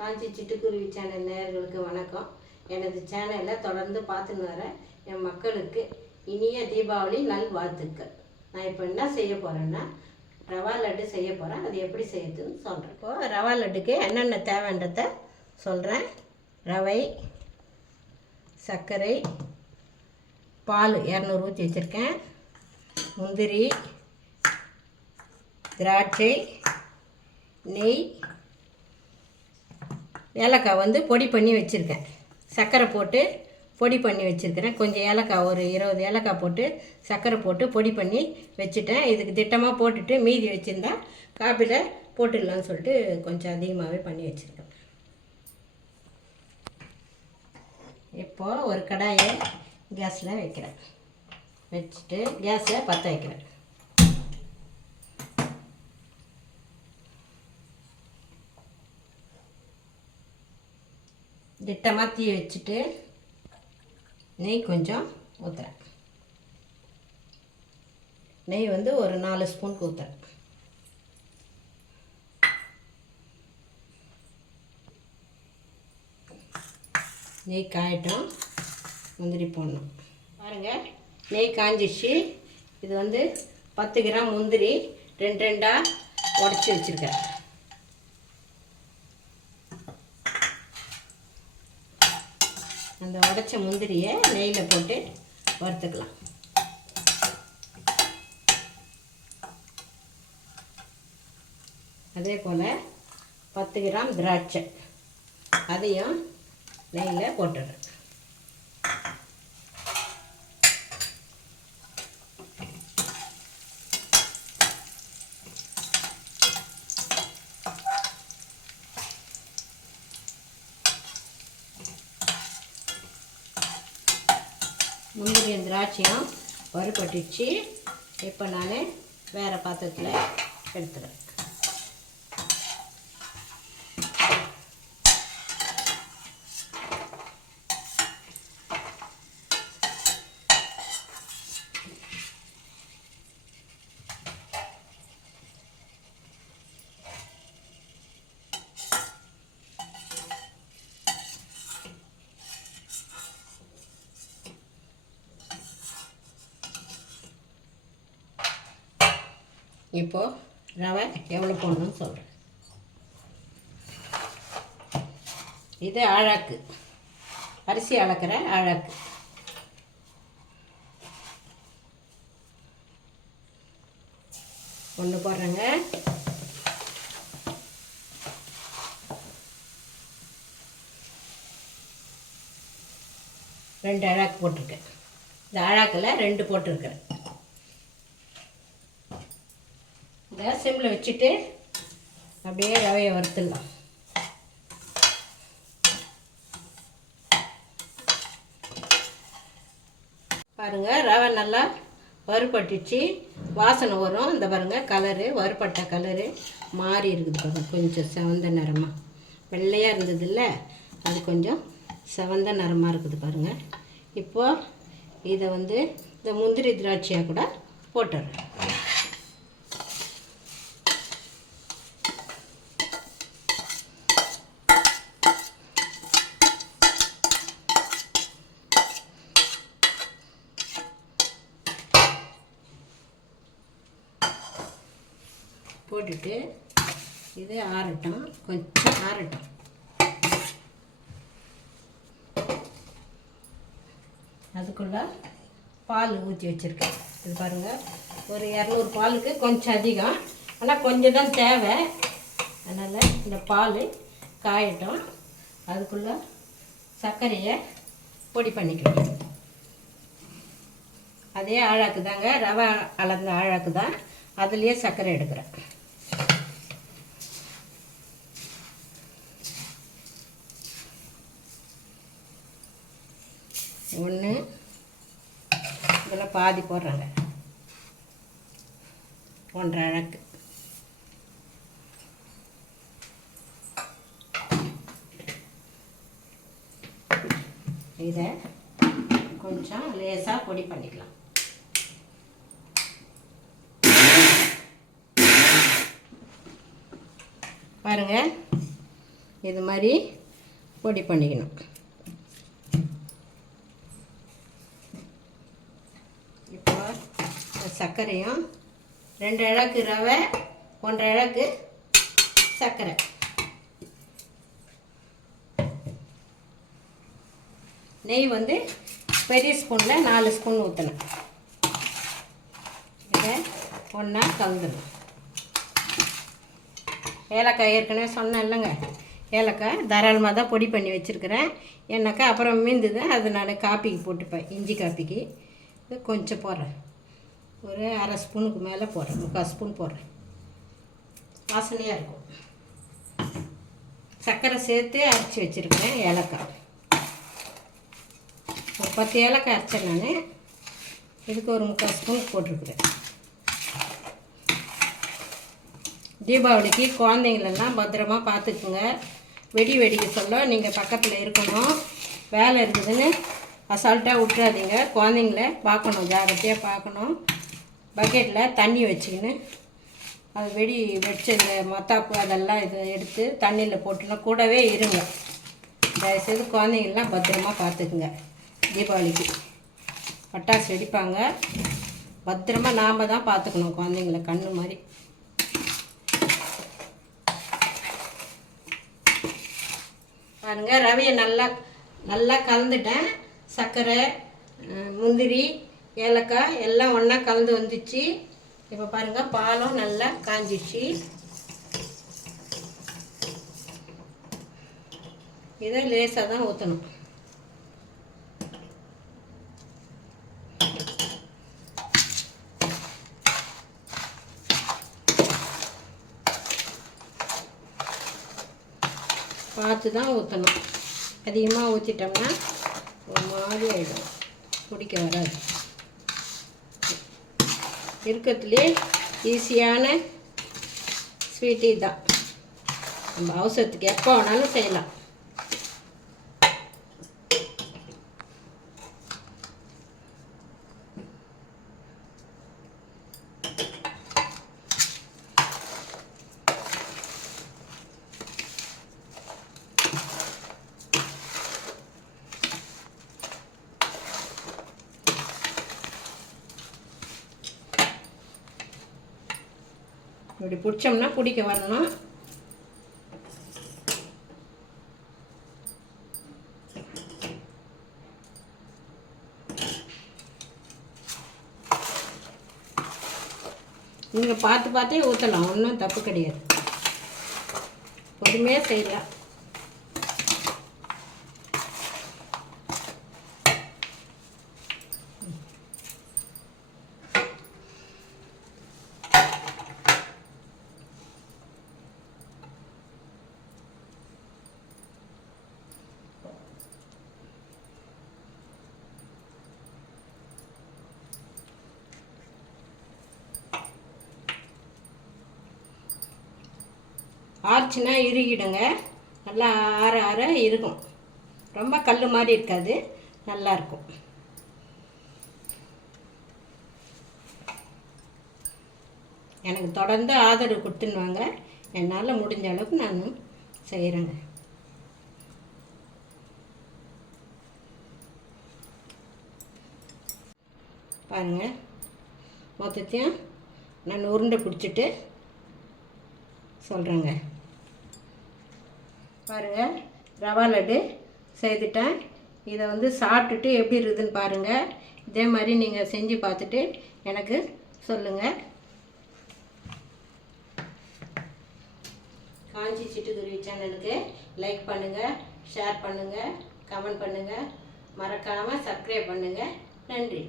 காஞ்சி சிட்டுக்குருவி சேனல் நேயர்களுக்கு வணக்கம். எனது சேனலை தொடர்ந்து பார்த்துன்னு வர என் மக்களுக்கு இனிய தீபாவளி நல்வாழ்த்துக்கள். நான் இப்போ என்ன செய்ய போகிறேன்னா ரவா லட்டு செய்ய போகிறேன். அது எப்படி செய்யறதுன்னு சொல்கிறேன். இப்போது ரவா லட்டுக்கு என்னென்ன தேவைன்றதை சொல்கிறேன். ரவை, சர்க்கரை, பால் 200 ஊற்றி வச்சுருக்கேன், முந்திரி, திராட்சை, நெய், ஏலக்காய் வந்து பொடி பண்ணி வச்சுருக்கேன், சர்க்கரை போட்டு பொடி பண்ணி வச்சுருக்கிறேன். கொஞ்சம் ஏலக்காய் ஒரு 20 ஏலக்காய் போட்டு சர்க்கரை போட்டு பொடி பண்ணி வச்சுட்டேன். இதுக்கு திட்டமாக போட்டுட்டு மீதி வச்சுருந்தா காப்பியில் போட்டுடலான்னு சொல்லிட்டு கொஞ்சம் அதிகமாகவே பண்ணி வச்சுருக்கேன். இப்போது ஒரு கடாயை கேஸில் வைக்கிறேன். வச்சுட்டு கேஸை பற்ற வைக்கிறேன். திட்டமாக தீ வச்சுட்டு நெய் கொஞ்சம் ஊற்றுறேன். நெய் வந்து ஒரு 4 ஸ்பூனுக்கு ஊற்றுறேன். நெய் காயட்டும், முந்திரி போடணும். பாருங்கள், நெய் காஞ்சிச்சு. இது வந்து 10 கிராம் முந்திரி 2 உடச்சி வச்சுருக்கேன். அந்த உடைச்ச முந்திரியை நெய்யில் போட்டு வறுத்துக்கலாம். அதே போல் 10 கிராம் திராட்சை அதையும் நெய்யில் போட்டுடுறேன். முந்திரியும் திராட்சையும் வறுபட்டுச்சு. இப்போ நான் வேறு பாத்திரத்தில் எடுத்துகிறேன். இப்போது ரவை எவ்வளோ போடணும்னு சொல்கிறேன். இது ஆழாக்கு, அரிசி அளக்கிற ஆழாக்கு. ஒன்று போடுறேங்க. ரெண்டு அழாக்கு போட்டிருக்கேன். இந்த அழாக்கில் 2 போட்டிருக்கிறேன். இதை சிம்மில் வச்சுட்டு அப்படியே ரவையை வறுத்துடலாம். பாருங்கள், ரவை நல்லா வறுபட்டுச்சு. வாசனை வரும். இந்த பாருங்கள், கலரு வறுபட்ட கலரு மாறி இருக்குது பாருங்கள். கொஞ்சம் செவந்த நிறமாக வெள்ளையாக இருந்ததில்ல, அது கொஞ்சம் செவந்த நிறமாக இருக்குது பாருங்கள். இப்போது இதை வந்து இந்த முந்திரி திராட்சையாக கூட போட்டுடுறேன். போட்டுட்டு இது ஆறட்டும், கொஞ்சம் ஆறட்டும். அதுக்குள்ளே பால் ஊற்றி வச்சுருக்கேன். இது பாருங்கள், ஒரு 200 பாலுக்கு கொஞ்சம் அதிகம், ஆனால் கொஞ்சம் தான் தேவை. அதனால் இந்த பால் காயட்டும். அதுக்குள்ளே சர்க்கரையை பொடி பண்ணிக்கலாம். அதே ஆழாக்கு தாங்க, ரவை அளந்த ஆழாக்கு தான். அதுலேயே சர்க்கரை எடுக்கிறேன். ஒன்று இதில் பாதி போடுறாங்க, 1.5 அழகு. இதை கொஞ்சம் லேசாக பொடி பண்ணிக்கலாம். பாருங்கள், இது மாதிரி பொடி பண்ணிக்கணும். இப்போ சர்க்கரையும் 2 இழக்கு ரவை, 1.5 இழக்கு சர்க்கரை, நெய் வந்து பெரிய ஸ்பூனில் 4 ஸ்பூன் ஊற்றணும். இதை ஒன்றா கலந்துடும். ஏலக்காய் ஏற்கனவே சொன்னேன் இல்லைங்க, ஏலக்காய் தாராளமாக தான் பொடி பண்ணி வச்சுருக்கிறேன். ஏன்னாக்கா அப்புறம் மீந்துது, அது நான் காப்பிக்கு போட்டுப்பேன், இஞ்சி காப்பிக்கு. இது கொஞ்சம் போடுறேன், ஒரு 1/2 ஸ்பூனுக்கு மேலே போடுறேன், 3/4 ஸ்பூன் போடுறேன். வாசனையாக இருக்கும். சர்க்கரை சேர்த்து அரைச்சி வச்சுருக்கிறேன். ஏலக்காய் ஒரு 10 ஏலக்காய் அரைச்சேன் நான். இதுக்கு ஒரு 3/4 ஸ்பூன் போட்டிருக்கிறேன். தீபாவளிக்கு குழந்தைங்களெல்லாம் பத்திரமா பார்த்துக்குங்க. வெடி வெடிக்க சொல்ல நீங்கள் பக்கத்தில் இருக்கணும். வேலை இருக்குதுன்னு அசால்ட்டாக விட்டுறாதீங்க. குழந்தைங்கள பார்க்கணும், ஜாகிரதையாக பார்க்கணும். பக்கெட்டில் தண்ணி வச்சுக்கின்னு அது வெடிச்ச இந்த மத்தாப்பு அதெல்லாம் இதை எடுத்து தண்ணியில் போட்டுனா கூடவே இருங்க. தயவுசெய்து குழந்தைங்கள்லாம் பத்திரமா பார்த்துக்குங்க. தீபாவளிக்கு பட்டாசு வெடிப்பாங்க, பத்திரமா நாம் தான் பார்த்துக்கணும் குழந்தைங்கள, கண்ணு மாதிரி. பாருங்கள், ரவையை நல்லா கலந்துட்டேன். சர்க்கரை, முந்திரி, ஏலக்காய் எல்லாம் ஒன்றா கலந்து வந்துச்சு. இப்போ பாருங்கள், பாலும் நல்லா காஞ்சிச்சு. இதை லேசாக தான் ஊற்றணும். பார்த்து தான் ஊற்றணும். அதிகமாக ஊற்றிட்டோம்னா ஒரு மாதிரி ஆகிடும், குடிக்க வராது. இருக்கிறதுலே ஈஸியான ஸ்வீட்டு தான். நம்ம அவசரத்துக்கு எப்போ வேணாலும் செய்யலாம். இப்படி பிடிச்சோம்னா பிடிக்க வரணும். நீங்கள் பார்த்து பார்த்தே ஊற்றலாம், ஒன்றும் தப்பு கிடையாது. பொறுமையாக செய்யலாம். ஆச்சுன்னா இறுகிடுங்க. நல்லா ஆற ஆற இருக்கும். ரொம்ப கல் மாதிரி இருக்காது, நல்லாயிருக்கும். எனக்கு தொடர்ந்து ஆதரவு கொடுத்துன்னு வாங்க. என்னால் முடிஞ்ச அளவுக்கு நான் செய்கிறேங்க. பாருங்கள், மொத்தத்தையும் நான் உருண்டை பிடிச்சிட்டு சொல்கிறேங்க. பாருங்கள், ரவா லட்டு செய்துட்டேன். இதை வந்து சாப்பிட்டுட்டு எப்படி இருக்குதுன்னு பாருங்கள். இதே மாதிரி நீங்கள் செஞ்சு பார்த்துட்டு எனக்கு சொல்லுங்கள். காஞ்சி சிட்டுக்குருவி சேனலுக்கு லைக் பண்ணுங்கள், ஷேர் பண்ணுங்கள், கமெண்ட் பண்ணுங்கள், மறக்காமல் சப்ஸ்கிரைப் பண்ணுங்கள். நன்றி.